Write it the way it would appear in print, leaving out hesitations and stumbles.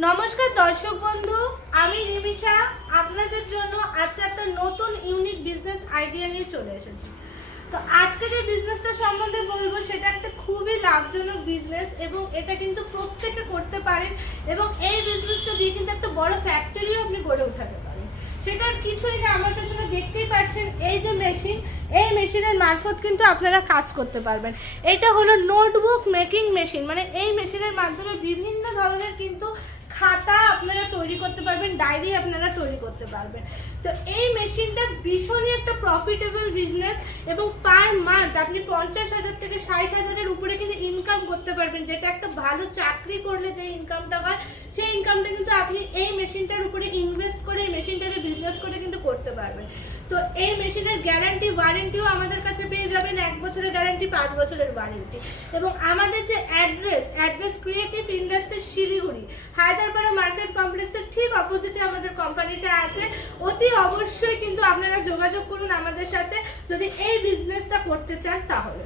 নমস্কার দর্শক বন্ধু, আমি নিমিষা আপনাদের জন্য আজকে একটা নতুন ইউনিক বিজনেস আইডিয়া নিয়ে চলে এসেছি। তো আজকে যে বিজনেসটা সম্বন্ধে বলবো সেটা একটা খুবই লাভজনক বিজনেস এবং এটা কিন্তু প্রত্যেকে করতে পারেন এবং এই বিজনেসটা দিয়ে কিন্তু একটা বড় ফ্যাক্টরিও আপনি গড়ে উঠাতে পারেন। সেটার কিছুই না, আমার পেছনে দেখতেই পাচ্ছেন এই যে মেশিন, এই মেশিনের মারফত কিন্তু আপনারা কাজ করতে পারবেন। এটা হলো নোটবুক মেকিং মেশিন, মানে এই মেশিনের মাধ্যমে বিভিন্ন ধরনের কিন্তু খাতা আপনারা তৈরি করতে পারবেন, ডায়েরি আপনারা তৈরি করতে পারবেন। তো এই মেশিনটা ভীষণই একটা প্রফিটেবল বিজনেস এবং পার মান্থ আপনি 50,000 থেকে 60,000-এর উপরে কিন্তু ইনকাম করতে পারবেন, যেটা একটা ভালো চাকরি করলে যে ইনকামটা হয় সেই ইনকামটা কিন্তু আপনি এই মেশিনটার উপরে ইনভেস্ট করে এই মেশিনটাকে বিজনেস করে কিন্তু করতে পারবেন। তো এই মেশিনের গ্যারান্টি ওয়ারেন্টিও আমাদের কাছে পেয়ে যাবেন, 1 বছরের গ্যারান্টি, 5 বছরের ওয়ারেন্টি। এবং আমাদের যে address creative industry Siliguri, Hyderabad market কমপ্লেক্সের ঠিক অপোজিটে আমাদের কোম্পানিটা আছে। অতি অবশ্যই কিন্তু আপনারা যোগাযোগ করুন আমাদের সাথে যদি এই বিজনেসটা করতে চান তাহলে।